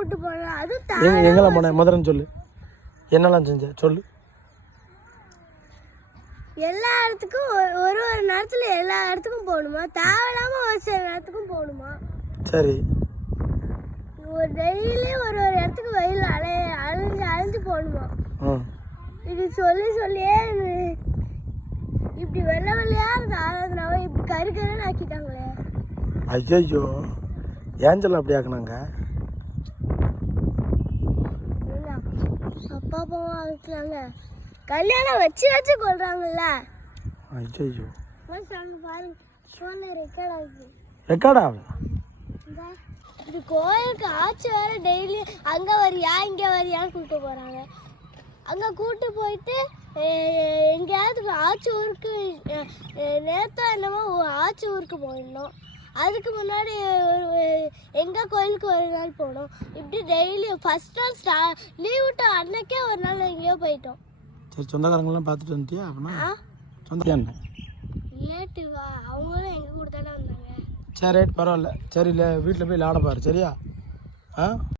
கூட்டு போனேன். அதுவும் எங்கெல்லாம் போனேன் முதல்ல சொல்லு. என்னெல்லாம் செஞ்ச சொல்லு. எல்லா இடத்துக்கும் ஒரு நேரத்துல எல்லா இடத்துக்கும் போகணுமா? தேவையில்லாம ஒரு சில நேரத்துக்கும் போகணுமா? சரி. ஒரு டெய்லி ஒரு இடத்துக்கு வெயில் அலைஞ்சு போகணுமா? இது சொல்லியே இப்படி வெள்ளையா இருந்த ஆராதனாவை இப்படி கருக்கருன்னு ஆக்கிட்டாங்களே. ஐயோ ஏஞ்சல் அப்படி ஆக்குனாங்க. அப்பா அப்பாவும் ஆக்குறாங்க. கல்யாணம் வச்சு கொள்றாங்கல்ல. ஐயோ பாருங்க ஃபோன்ல ரெக்கார்ட் ஆகுது. ரெக்கார்ட் ஆகுது. இது கோயிலுக்கு ஆச்சு வேற டெய்லி அங்கே வரியா இங்கே வரியான்னு கூப்பிட்டு போகிறாங்க. அங்கே கூப்பிட்டு போயிட்டு எங்கேயாவது ஆச்சி ஊருக்கு நேற்று என்னமோ ஆச்சி ஊருக்கு போயிடணும். அதுக்கு முன்னாடி எங்கள் கோயிலுக்கு ஒரு நாள் போனோம். இப்படி டெய்லி ஃபஸ்ட் நாள் லீவ் விட்ட அன்னைக்கே ஒரு நாள் எங்கேயோ போயிட்டோம். சரி சொந்தக்காரங்களாம் பார்த்துட்டு வந்துட்டியா? அப்படின்னா சொந்த ரிலேட்டிவா அவங்களும் எங்கள் கூட தானே வந்தாங்க. சரி ரைட் பரவாயில்ல. சரி இல்லை வீட்டில் போய் விளாட பாரு சரியா? ஆ